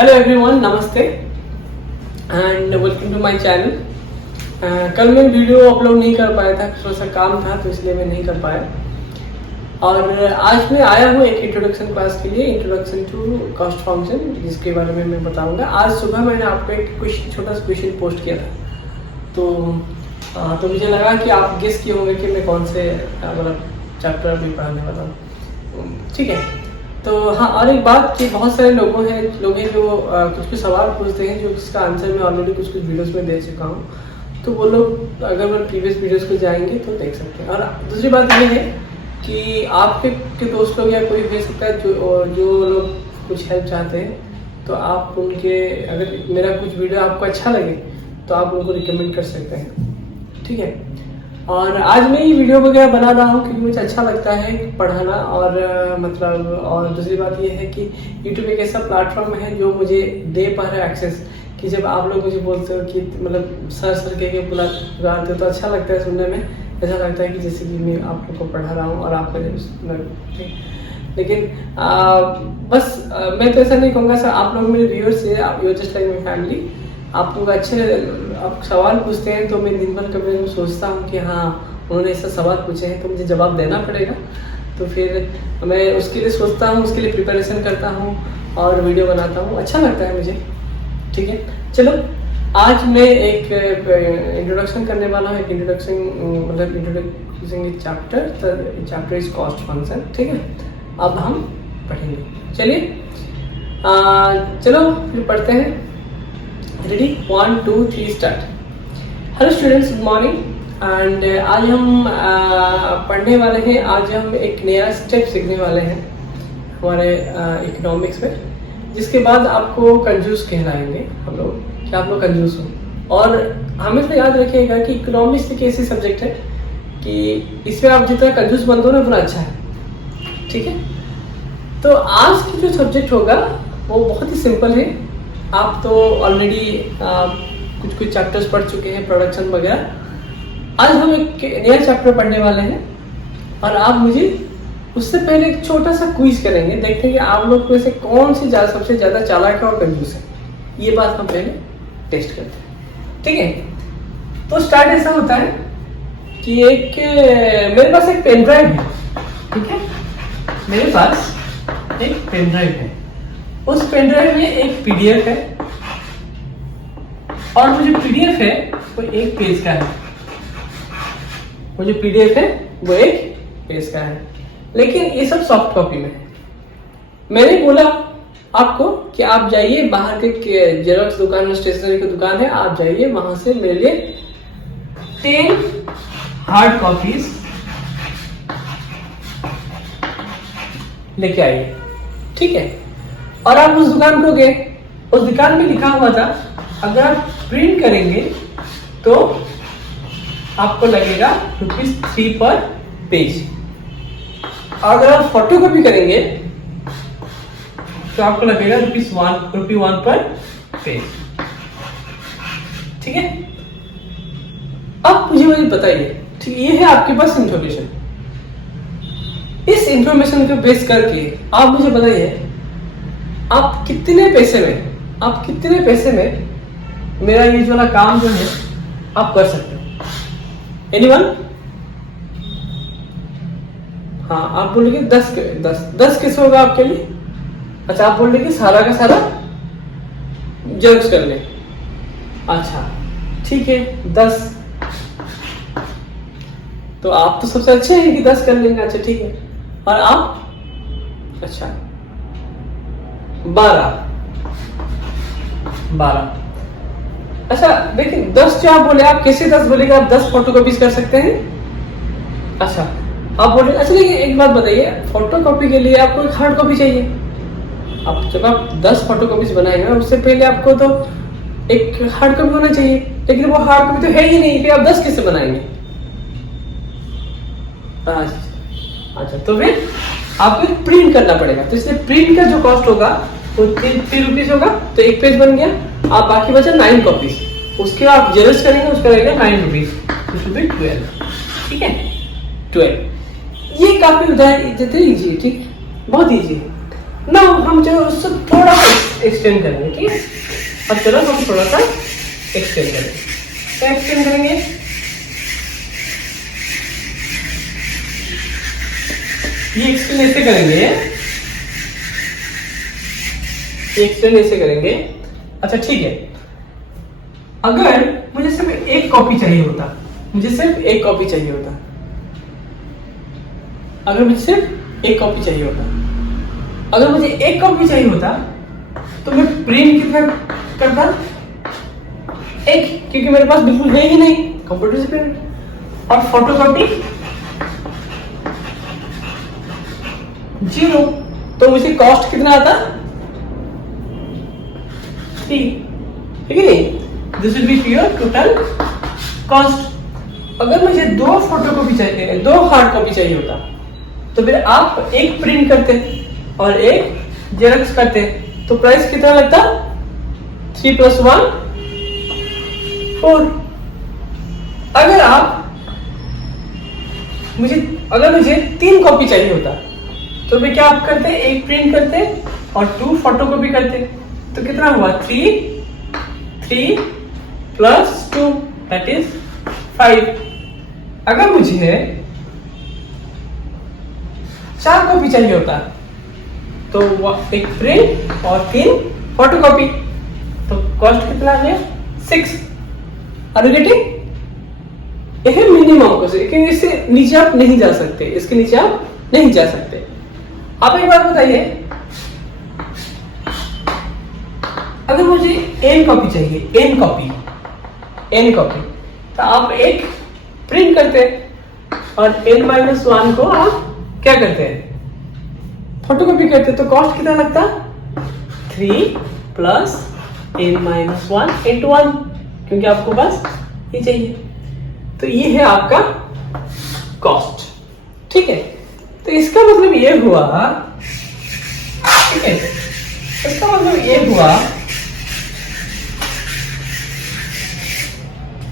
Hello everyone, नमस्ते and welcome to my channel. कल मैं वीडियो अपलोड नहीं कर पाया था, थोड़ा सा काम था तो इसलिए मैं नहीं कर पाया। और आज मैं आया हूँ एक इंट्रोडक्शन क्लास के लिए, इंट्रोडक्शन टू कॉस्ट फंक्शन, जिसके बारे में मैं बताऊंगा। आज सुबह मैंने आपको एक छोटा सा क्वेश्चन पोस्ट किया था, तो मुझे लगा कि आप गेस किए होंगे कि मैं कौन से मतलब चैप्टर अभी पढ़ाने वाला हूँ। ठीक है, तो हाँ, और एक बात कि बहुत सारे लोग हैं जो कुछ सवाल पूछते हैं, जो इसका आंसर मैं ऑलरेडी कुछ वीडियोस में दे चुका हूँ। तो वो लोग अगर मैं प्रीवियस वीडियोस को जाएंगे तो देख सकते हैं। और दूसरी बात ये है कि आपके दोस्त लोग या कोई भी सकता है जो लोग कुछ हेल्प चाहते हैं, तो आप उनके, अगर मेरा कुछ वीडियो आपको अच्छा लगे तो आप उनको रिकमेंड कर सकते हैं। ठीक है, और आज मैं ये वीडियो वगैरह बना रहा हूँ क्योंकि मुझे अच्छा लगता है पढ़ाना। और और दूसरी बात ये है कि YouTube एक ऐसा प्लेटफॉर्म है जो मुझे दे पा रहा है एक्सेस, कि जब आप लोग मुझे बोलते हो कि मतलब सर के बुलाते हो तो अच्छा लगता है सुनने में। ऐसा लगता है कि जैसे कि मैं आप लोग को पढ़ा रहा हूँ और आप लेकिन बस मैं तो ऐसा नहीं कहूँगा सर, आप लोग मेरे व्यूअर्स हैं, आप you just like my family. आप लोग आप सवाल पूछते हैं तो मैं दिन भर कभी सोचता हूँ कि हाँ, उन्होंने ऐसा सवाल पूछे हैं तो मुझे जवाब देना पड़ेगा। तो फिर मैं उसके लिए सोचता हूँ, उसके लिए प्रिपरेशन करता हूँ और वीडियो बनाता हूँ, अच्छा लगता है मुझे। ठीक है, चलो आज मैं एक इंट्रोडक्शन करने वाला हूँ, एक इंट्रोडक्शन मतलब introduction chapter is cost function. ठीक है, अब हम पढ़ेंगे, चलिए चलो फिर पढ़ते हैं। Ready, 1 2 3 start. Hello students, good morning. And आज हम पढ़ने वाले हैं, आज हम एक नया स्टेप सीखने वाले हैं हमारे इकोनॉमिक्स में, जिसके बाद आपको कंजूस कहलाएंगे हम लोग, कि आप लोग कंजूस हो। और हमेशा याद रखिएगा कि इकोनॉमिक्स एक ऐसी सब्जेक्ट है कि इसमें आप जितना कंजूस बनते हो ना उतना अच्छा है। ठीक है, तो आज की जो सब्जेक्ट होगा वो बहुत ही सिंपल है। आप तो ऑलरेडी कुछ चैप्टर्स पढ़ चुके हैं, प्रोडक्शन वगैरह। आज हम एक नया चैप्टर पढ़ने वाले हैं और आप मुझे उससे पहले एक छोटा सा क्विज करेंगे, देखते हैं कि आप लोग में से कौन सी सबसे ज्यादा चालाक है और कंजूस है। ये बात हम पहले टेस्ट करते हैं। ठीक है, तो स्टार्ट ऐसा होता है कि मेरे पास एक पेन ड्राइव है। ठीक है, मेरे पास एक पेन ड्राइव है, उस पेन ड्राइव में एक पीडीएफ है और वो जो पीडीएफ है वो एक पेज का है। वो जो पीडीएफ है वो एक पेज का है, लेकिन ये सब सॉफ्ट कॉपी में है। मैंने बोला आपको कि आप जाइए बाहर के जेरॉक्स दुकान और स्टेशनरी की दुकान है, आप जाइए वहां से मेरे लिए 10 हार्ड कॉपीज लेके आइए। ठीक है, और आप उस दुकान को गए, उस दुकान में लिखा हुआ था अगर आप प्रिंट करेंगे तो आपको लगेगा ₹3 पर पेज, और अगर आप फोटोकॉपी करेंगे तो आपको लगेगा ₹1 पर पेज। ठीक है, अब मुझे बताइए, ठीक, ये है आपके पास इंफॉर्मेशन। इस इंफॉर्मेशन को बेस करके आप मुझे बताइए आप कितने पैसे में मेरा ये जो वाला काम जो है आप कर सकते हो। एनीवन? हाँ, आप बोलेंगे 10 कैसे होगा आपके लिए? अच्छा, आप बोल रहे कि सारा का सारा जेरॉक्स कर ले। अच्छा ठीक है, 10, तो आप तो सबसे अच्छे हैं कि 10 कर लेंगे। अच्छा ठीक है, और आप? अच्छा 12। अच्छा देखिए, 10 जो आप बोले, आप कैसे 10 बोलेगा? आप 10 फोटोकॉपीज कर सकते हैं। अच्छा आप बोले, अच्छा देखिए एक बात बताइए, फोटोकॉपी के लिए आपको एक हार्ड कॉपी चाहिए। अब जब आप 10 फोटोकॉपीज बनाएंगे उससे पहले आपको तो एक हार्ड कॉपी होना चाहिए, लेकिन वो हार्ड कॉपी तो है ही नहीं, फिर आप 10 कैसे बनाएंगे? अच्छा, तो फिर आपको प्रिंट करना पड़ेगा। तो इसलिए प्रिंट का जो कॉस्ट होगा वो 3 रुपीज होगा, तो एक पेज बन गया। आप बाकी बचा 9 कॉपीज, उसके आप जेरॉक्स करेंगे, उसका रहेगा 9 रुपीज, 12। ठीक है, 12। ये काफी उदाहरण इजी है, ठीक, बहुत इजी है। ना हम जो उससे थोड़ा सा एक्सटेंड करेंगे, ठीक है। अब चलो हम थोड़ा सा एक्सटेंड करेंगे। क्या एक्सटेंड करेंगे? ये एक्सटेंड ऐसे करेंगे, ये एक्सटेंड ऐसे करेंगे। अच्छा ठीक है, अगर मुझे सिर्फ एक कॉपी चाहिए होता, मुझे सिर्फ एक कॉपी चाहिए होता, अगर मुझे सिर्फ एक कॉपी चाहिए होता, अगर मुझे एक कॉपी चाहिए होता तो मैं प्रिंट कितना करता? एक, क्योंकि मेरे पास बिल्कुल है ही नहीं कंप्यूटर से प्रिंट। और फोटोकॉपी 0, तो मुझे कॉस्ट कितना आता? 3, ठीक है नहीं? This will be your total cost. अगर मुझे 2 फोटोकॉपी चाहिए, 2 हार्ड कॉपी चाहिए होता, तो फिर आप एक प्रिंट करते और एक जेरॉक्स करते, तो प्राइस कितना लगता? 3 + 1 4। अगर मुझे 3 कॉपी चाहिए होता, तो फिर क्या आप करते? एक प्रिंट करते और 2 फोटोकॉपी करते, तो कितना हुआ? 3 + 2 दैट इज 5। अगर मुझे 4 कॉपी चाहिए होता, तो एक प्रिंट और 3 फोटोकॉपी, तो कॉस्ट कितना है? 6। Are you getting? ये है मिनिमम कॉस्ट, लेकिन इससे नीचे आप नहीं जा सकते, इसके नीचे आप नहीं जा सकते। आप एक बात बताइए, अगर मुझे n कॉपी चाहिए, n कॉपी, तो आप एक प्रिंट करते और n-1 को आप क्या करते हैं? फोटोकॉपी करते, तो कॉस्ट कितना लगता? 3 + n-1 × 1, क्योंकि आपको बस ये चाहिए। तो ये है आपका कॉस्ट, ठीक है। तो इसका मतलब ये हुआ, ठीक है, इसका मतलब ये हुआ,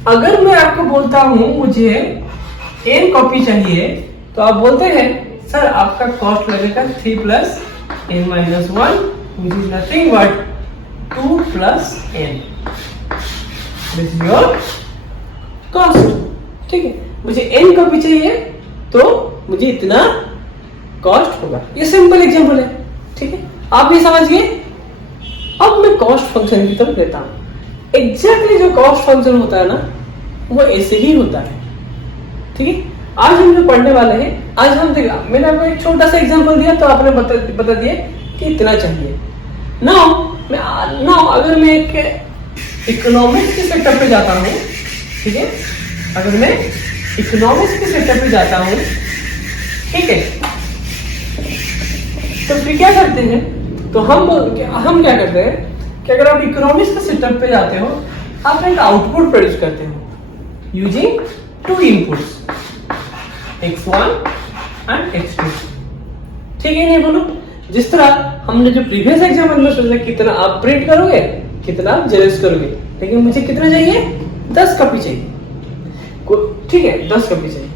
अगर मैं आपको बोलता हूं मुझे n कॉपी चाहिए, तो आप बोलते हैं सर आपका कॉस्ट लगेगा 3 + n-1 which is nothing but 2 + n, this is your cost, ठीक है। मुझे n कॉपी चाहिए तो मुझे इतना कॉस्ट होगा। ये सिंपल एग्जांपल है, ठीक है, आप ये समझ गए। अब मैं कॉस्ट फंक्शन की तरफ लेता हूं। एग्जैक्टली जो कॉस्ट फंक्शन होता है ना, वो ऐसे ही होता है, ठीक है। आज हम जो पढ़ने वाले हैं, आज हम देखा, मैंने आपको एक छोटा सा एग्जांपल दिया, तो आपने बता दिया कि इतना चाहिए। नाउ अगर मैं एक इकोनॉमिक्स के सेटअप पे जाता हूँ, ठीक है, अगर मैं इकोनॉमिक्स के सेटअप पे जाता हूँ, ठीक है, तो फिर क्या करते हैं? तो हम क्या करते हैं कि अगर आप इकोनॉमिक्स के सेटअप पे जाते हो, आप एक आउटपुट प्रोड्यूस करते हो using 2 inputs, x1 and x2, ठीक है नहीं बोलो? जिस तरह हमने जो प्रीवियस एग्जाम्पल में सोचा, कितना आप प्रिंट करोगे, कितना आप जेरॉक्स करोगे, लेकिन मुझे कितना चाहिए? 10 कॉपी चाहिए, ठीक है, 10 कॉपी चाहिए।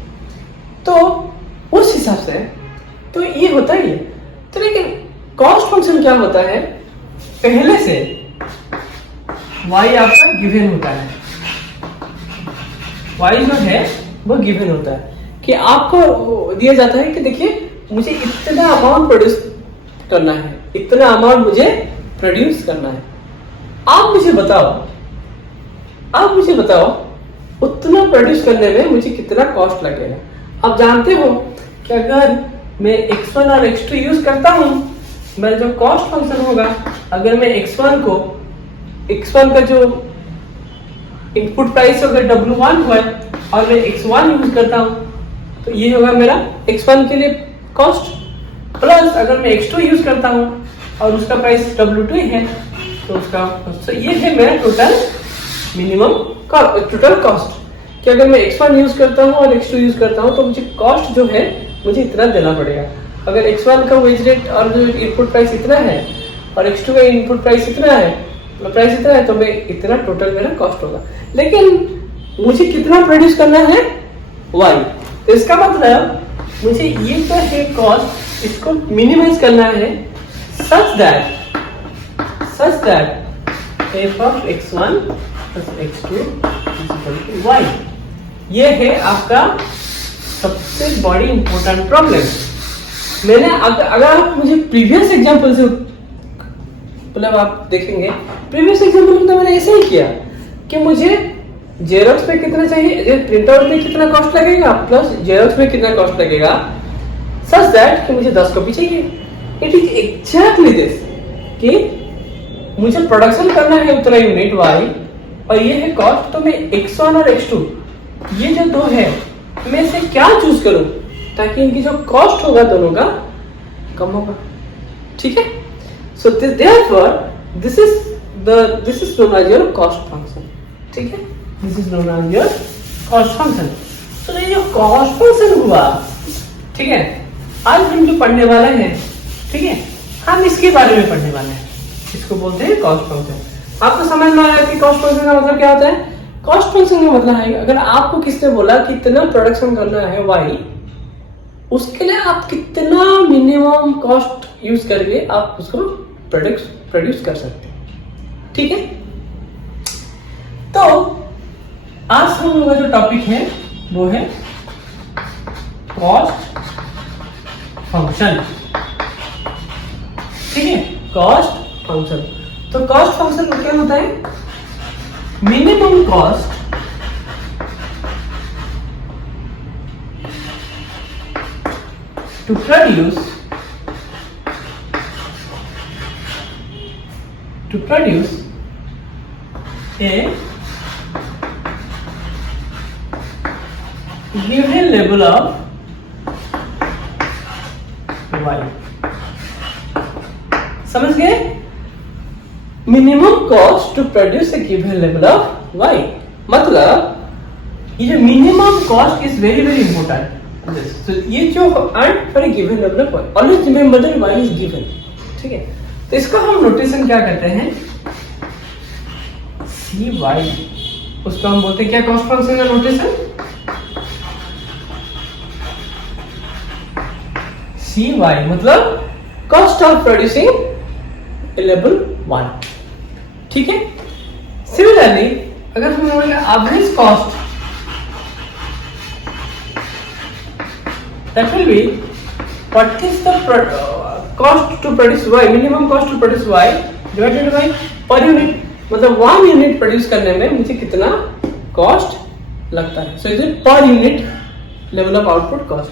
तो उस हिसाब से तो ये होता ही है। तो लेकिन कॉस्ट फंक्शन क्या होता है? पहले से y आपका गिवन होता है, y जो है वो गिवन होता है, कि आपको दिया जाता है कि देखिए मुझे इतना अमाउंट प्रोड्यूस करना है, इतना अमाउंट मुझे प्रोड्यूस करना है। आप मुझे बताओ उतना प्रोड्यूस करने में मुझे कितना कॉस्ट लगेगा। आप जानते हो कि अगर मैं x1 और x2 यूज करता हूं, मेरा जो कॉस्ट फंक्शन होगा, अगर मैं x1 का जो इनपुट प्राइस अगर W1 हुआ और मैं x1 यूज करता हूं, तो ये होगा मेरा x1 के लिए कॉस्ट, प्लस अगर मैं x2 यूज करता हूं और उसका प्राइस W2 है, तो उसका, तो ये है मेरा टोटल मिनिमम टोटल कॉस्ट, कि अगर मैं x1 यूज करता हूं और x2 यूज करता हूं, तो मुझे कॉस्ट जो है मुझे इतना देना पड़ेगा। अगर x1 का वेज रेट और जो इनपुट प्राइस इतना है और x2 का इनपुट प्राइस इतना है, तो मैं इतना टोटल मेरा कॉस्ट होगा। लेकिन मुझे कितना प्रोड्यूस करना है? y, तो इसका मतलब मुझे ये जो है कॉस्ट, इसको मिनिमाइज करना है such that f of x1 plus x2 is equal to y। ये है आपका सबसे बड़ी इंपॉर्टेंट प्रॉब्लम। मैंने अगर आप मुझे प्रीवियस एग्जांपल से मतलब आप देखेंगे, प्रीवियस एग्जांपल में तो मैंने ऐसे ही किया कि मुझे जेरोक्स पे कितना चाहिए, प्रिंट आउट में कितना कॉस्ट लगेगा प्लस जेरोक्स में कितना कॉस्ट लगेगा, सच दैट कि मुझे 10 कॉपी चाहिए। इट इज एग्जैक्टली दिस कि मुझे प्रोडक्शन करना है उतना यूनिट वाई और ये है कॉस्ट, तो मैं x1 और x2 ये जो दो है मैं से क्या चूज करूं ताकि इनकी जो कॉस्ट होगा दोनों का कम होगा। ठीक है, so therefore this is known as your cost function. ठीक है, this is known as your cost function. तो ये जो कॉस्ट फंक्शन हुआ, ठीक है, आज हम जो पढ़ने वाले हैं, ठीक है, हम इसके बारे में पढ़ने वाले हैं। इसको बोलते हैं कॉस्ट फंक्शन। आपको समझ में आया कि कॉस्ट फंक्शन का मतलब क्या होता है? कॉस्ट फंक्शन का मतलब है अगर आपको किसने बोला कि इतना प्रोडक्शन करना है वाई, उसके लिए आप कितना मिनिमम कॉस्ट यूज करके आप उसको प्रोड्यूस कर सकते हैं। ठीक है, तो आज हम लोग का जो टॉपिक है वो है कॉस्ट फंक्शन। ठीक है, कॉस्ट फंक्शन। तो कॉस्ट फंक्शन क्या होता है? Minimum cost to produce a given level of y। समझ गए? Minimum cost to produce a given level of y, मतलब ये जो minimum cost is very very important. So, ये जो earn for a given level of y, always remember that y is given. ठीक है, तो इसका हम नोटेशन क्या करते हैं? cy, उसको हम बोलते हैं क्या? कॉस्ट फंक्शन का नोटेशन cy, मतलब cost of producing A level 1। ठीक है, सिमिलरली अगर हम बोलेंगे average cost, that will be what is the cost to produce y, minimum cost to produce y divided by per unit, मतलब 1 unit produce करने में मुझे कितना कॉस्ट लगता है। So is it per unit level of output cost.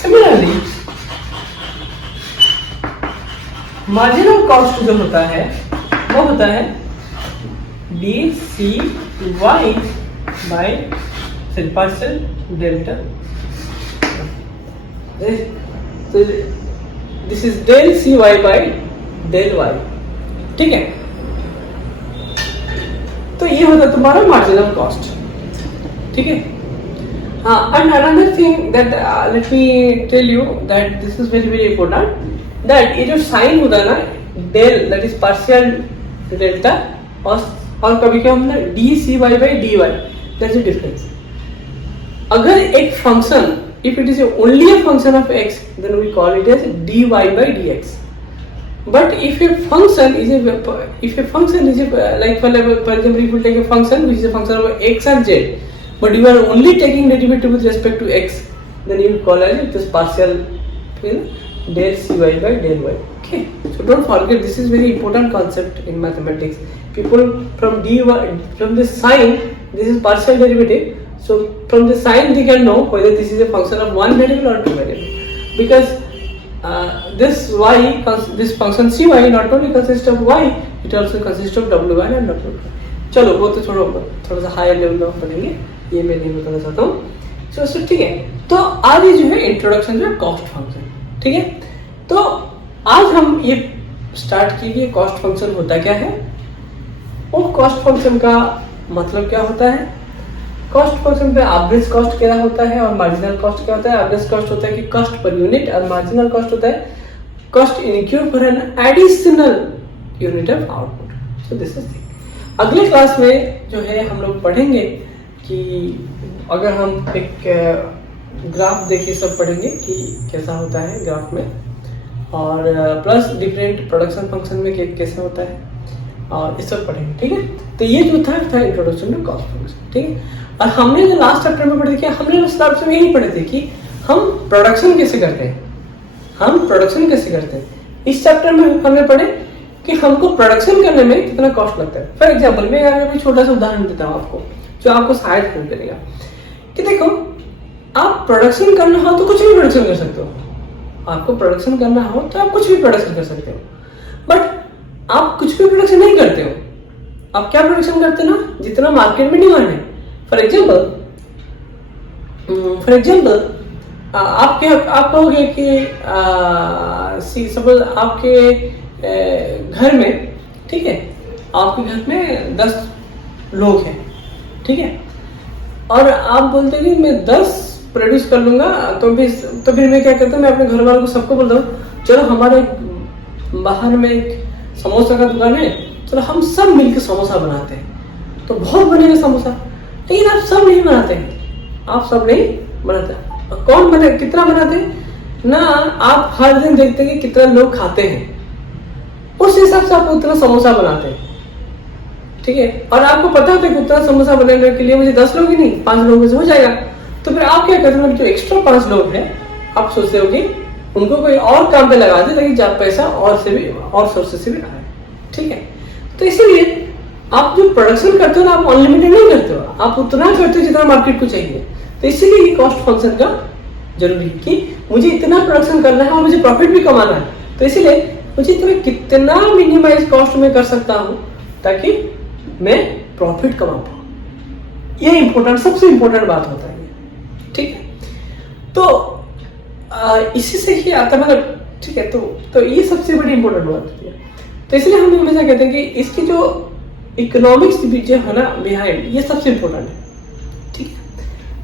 Similarly marginal cost जो होता है वो होता है dcy by partial delta. So this is del cy by del y। ठीक है, तो ये होता है तुम्हारा मार्जिनल कॉस्ट। ठीक है, हाँ, and another thing that let me tell you that this is very very important, that ये जो साइन होता है ना del, that is partial delta, और कभी क्या होता है dcy by dy, that's the difference. अगर एक function, if it is only a function of x, then we call it as dy by dx. But if a function is like for example, if you take a function which is a function of x and z, but you are only taking derivative with respect to x, then you call it this partial del cy by del y. Okay, so don't forget, this is very important concept in mathematics. People from this sign, this is partial derivative. So from the sign they can know whether this is a function of one variable or two variable, because this function cy not only consists of y, it also consists of w1 and w2। चलो वो तो थोड़ा सा higher level में पढ़ेंगे, ये मैं नहीं बताना चाहता हूँ। सो ठीक है, तो आज ये जो है इंट्रोडक्शन जो है कॉस्ट फंक्शन। ठीक है, तो आज हम ये स्टार्ट कीजिए कॉस्ट फंक्शन होता क्या है और कॉस्ट फंक्शन का मतलब क्या होता है। कॉस्ट फंक्शन पे एवरेज कॉस्ट क्या होता है और मार्जिनल कॉस्ट क्या होता है। एवरेज कॉस्ट होता है कि कॉस्ट पर यूनिट, और मार्जिनल कॉस्ट होता है cost incur for an additional unit of output. So this is thing. अगले क्लास में जो है हम लोग पढ़ेंगे कि अगर हम एक ग्राफ देख के सब पढ़ेंगे कि कैसा होता है ग्राफ में, और प्लस डिफरेंट प्रोडक्शन फंक्शन में कैसे होता है और इस सब पढ़ेंगे, ठीक है। तो ये जो था इंट्रोडक्शन टू कॉस्ट फंक्शन, ठीक है। और हमने जो लास्ट चैप्टर में पढ़े थे, हमने उस चैप्टर में यही पढ़े थे कि हम प्रोडक्शन कैसे करते हैं, हम प्रोडक्शन कैसे करते हैं। इस चैप्टर में हमने पढ़े कि हमको प्रोडक्शन करने में कितना कॉस्ट लगता है। फॉर एग्जाम्पल मैं अभी छोटा सा उदाहरण देता हूँ आपको, जो आपको शायद हेल्प करेगा कि देखो, आप प्रोडक्शन करना हो तो कुछ भी प्रोडक्शन कर सकते हो, आपको प्रोडक्शन करना हो तो आप कुछ भी प्रोडक्शन कर सकते हो, बट आप कुछ भी प्रोडक्शन नहीं करते हो। आप क्या प्रोडक्शन करते हो ना, जितना मार्केट में डिमांड है। फॉर एग्जाम्पल आप कहोगे कि सपोज आपके घर में, ठीक है, आपके घर में 10 लोग हैं, ठीक है, और आप बोलते हैं कि मैं 10 प्रोड्यूस कर लूंगा, तो फिर मैं क्या करता हूँ, मैं अपने घर वालों को सबको बोलता हूँ चलो हमारे बाहर में एक समोसा का दुकान है, चलो हम सब मिलकर समोसा बनाते हैं, तो बहुत बनेगा समोसा। लेकिन आप सब नहीं बनाते हैं, आप सब नहीं बनाते। कौन बने, कितना बनाते हैं ना, आप हर दिन देखते हैं कि कितना लोग खाते हैं, उस हिसाब से आप उतना समोसा बनाते हैं, ठीक है। और आपको पता होता है कि उतना समोसा बनाने के लिए मुझे 10 लोग ही नहीं 5 लोगों से हो जाएगा। तो फिर आप क्या करते हैं, जो एक्स्ट्रा 5 लोग हैं, आप सोचते हो कि उनको कोई और काम पे लगा दे ताकि जब पैसा और सोर्सेस से भी आए, ठीक है। तो इसीलिए आप जो प्रोडक्शन करते हो ना, आप अनलिमिटेड नहीं करते हो, आप उतना करते हो जितना मार्केट को चाहिए। तो इसीलिए ये कॉस्ट फंक्शन का जरूरी है कि मुझे इतना प्रोडक्शन करना है और मुझे प्रॉफिट भी कमाना है, तो इसीलिए मुझे इतना कितना मिनिमाइज कॉस्ट में कर सकता हूँ ताकि मैं प्रॉफिट कमा पाऊँ। ये इंपॉर्टेंट, सबसे इंपॉर्टेंट बात होता है, ठीक है। तो इसी से ही आता, मतलब ठीक है, तो ये सबसे बड़ी इंपॉर्टेंट बात होती है। तो इसलिए हम हमेशा कहते हैं कि इसकी जो इकोनॉमिक्स जो है ना बिहाइंड, ये सबसे इंपॉर्टेंट है, ठीक है।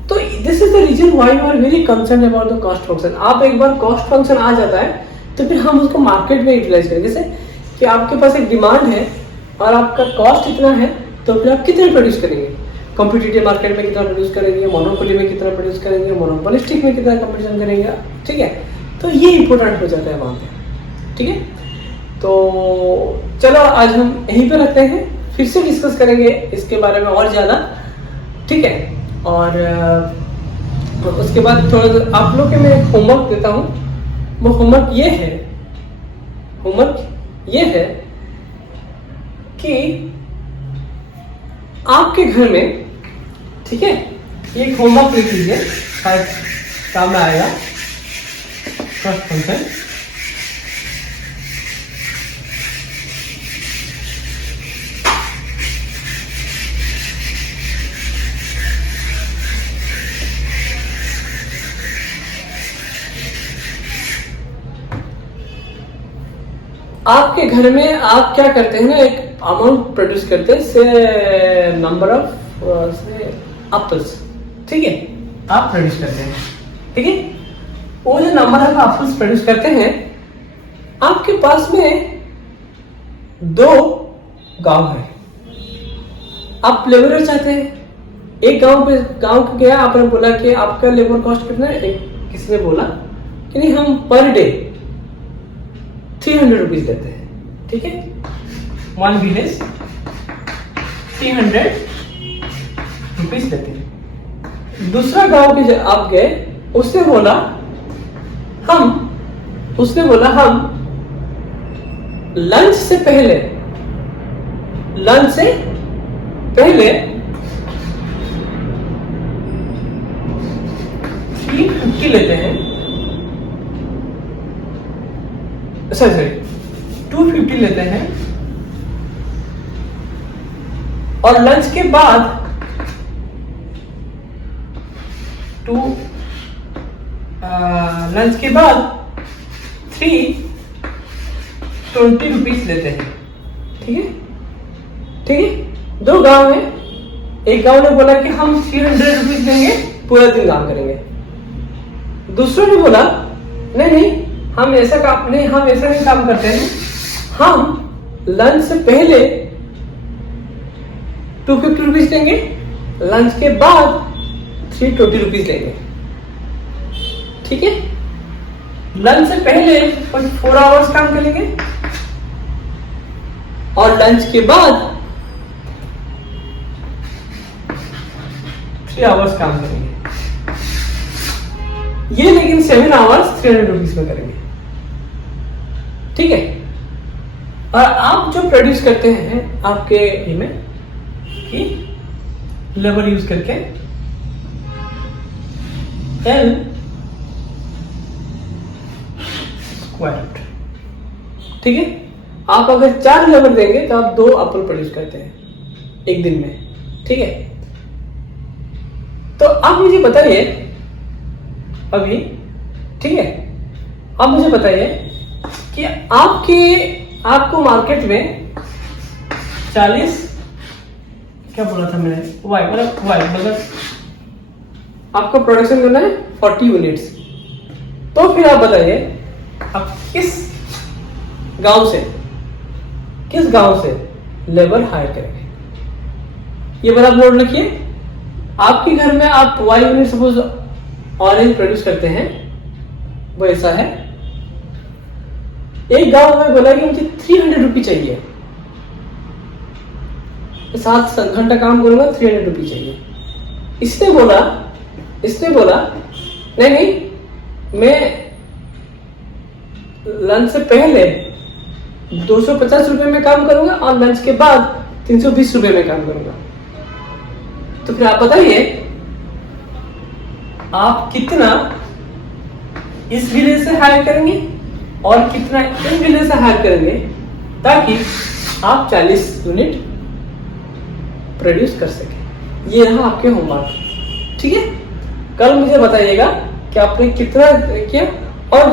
तो this is the reason why you are very concern about the cost function. आप एक बार कॉस्ट फंक्शन आ जाता है तो फिर हम उसको मार्केट में यूटिलाइज करें। जैसे कि आपके पास एक डिमांड है और आपका कॉस्ट इतना है, तो फिर आप कितने प्रोड्यूस करेंगे, कॉम्पिटिटिव मार्केट में कितना प्रोड्यूस करेंगे, मोनोपोली में कितना प्रोड्यूस करेंगे, मोनोपोलिस्टिक में कितना कंपटीशन करेंगे, ठीक है। तो ये इंपॉर्टेंट हो जाता है वहाँ पे, ठीक है। तो चलो आज हम यहीं पे रखते हैं, फिर से डिस्कस करेंगे इसके बारे में और ज़्यादा, ठीक है। और उसके बाद थोड़ा आप लोग के मैं एक होमवर्क देता हूँ। वो होमवर्क ये है कि आपके घर में, ठीक है, ये एक होमवर्क लिख लीजिए, शायद काम में आएगा। कॉस्ट फंक्शन आपके घर में आप क्या करते हैं ना, एक अमाउंट प्रोड्यूस करते हैं, से नंबर ऑफ एप्पल्स, ठीक है, आप प्रोड्यूस करते हैं, ठीक है। वो जो नंबर ऑफ एप्पल्स प्रोड्यूस करते हैं, आपके पास में 2 गांव है, आप लेबर चाहते हैं। एक गांव को गया, आपने बोला कि आपका लेबर कॉस्ट कितना है, किसी ने बोला कि नहीं हम पर डे 300 रुपीज देते हैं, ठीक है। 1 विलेज 300 रुपीज देते हैं। दूसरा गांव के आप गए, उसने बोला हम लंच से पहले 350 लेते हैं, सॉरी 250 लेते हैं, और लंच के बाद लंच के बाद 320 रुपीज लेते हैं, ठीक है, ठीक है। 2 गांव है, एक गांव ने बोला कि हम 300 रुपीज देंगे, पूरा दिन काम करेंगे। दूसरे ने बोला नहीं हम ऐसा नहीं काम करते हैं, हम लंच से पहले 250 रुपीज देंगे, लंच के बाद 320 रुपीज देंगे, ठीक है। लंच से पहले 4 आवर्स काम करेंगे और लंच के बाद 3 आवर्स काम करेंगे। ये लेकिन 7 आवर्स 300 रुपीज में करेंगे, ठीक है। और आप जो प्रोड्यूस करते हैं आपके में कि लेबर यूज करके L स्क्वायर, ठीक है। आप अगर 4 लेबर देंगे तो आप 2 एप्पल प्रोड्यूस करते हैं एक दिन में, ठीक है। तो आप मुझे बताइए अभी, ठीक है, आप मुझे बताइए कि आपको मार्केट में 40, क्या बोला था मैंने, वाई मतलब आपको प्रोडक्शन करना है 40 यूनिट्स। तो फिर आप बताइए आप किस गांव से लेबर हायर करेंगे। ये बात आप नोट रखिए। आपके घर में आप Y unit suppose orange produce करते हैं, वो ऐसा है। एक गांव में बोला कि मुझे 300 रुपये चाहिए, 7 घंटा काम करूंगा, 300 रुपये चाहिए। इसने बोला नहीं, मैं लंच से पहले 250 रुपए में काम करूंगा और लंच के बाद 320 रुपए में काम करूंगा। तो फिर आप बताइए आप कितना इस विलेज से हायर करेंगे और कितना इस विलेज से हायर करेंगे ताकि आप 40 यूनिट प्रोड्यूस कर सके। ये रहा आपके होमवर्क, ठीक है। कल मुझे बताइएगा कि आपने कितना किया और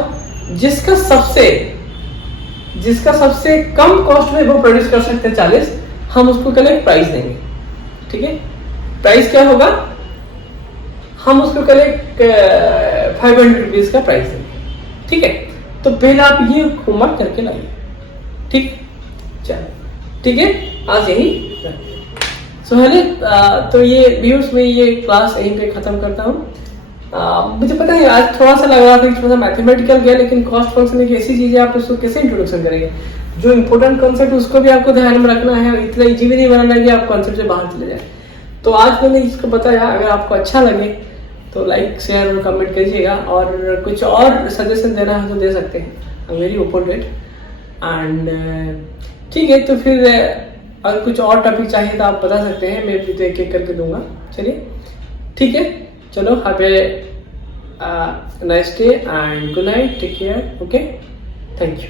जिसका सबसे कम कॉस्ट में वो प्रोड्यूस कर सकते हैं 40, हम उसको कल एक प्राइस देंगे, ठीक है। प्राइस क्या होगा, हम उसको कल एक 500 रुपीज का प्राइस देंगे, ठीक है। तो पहले आप ये होमवर्क करके लाइए, ठीक, चलो ठीक है। आज यही हेलो, तो ये व्यूअर्स में ये क्लास यहीं पे खत्म करता हूँ। मुझे पता है आज थोड़ा सा लग रहा था कि थोड़ा सा मैथमेटिकल गया, लेकिन कॉस्ट फंक्शन एक ऐसी चीज है, आप उसको कैसे इंट्रोडक्शन करेंगे। जो इंपॉर्टेंट कॉन्सेप्ट उसको भी आपको ध्यान में रखना है, इतना इजी भी नहीं बनाना कि आप कॉन्सेप्ट से बाहर चले जाए। तो आज मैंने इसको बताया, अगर आपको अच्छा लगे तो लाइक शेयर और कमेंट कीजिएगा, और कुछ और सजेशन देना है तो दे सकते हैं, I am very open it. And ठीक है, तो फिर अगर कुछ और टॉपिक चाहिए तो आप बता सकते हैं, मैं भी तो एक करके दूंगा। चलिए ठीक है, चलो have a nice day and good night, take care, okay, thank you.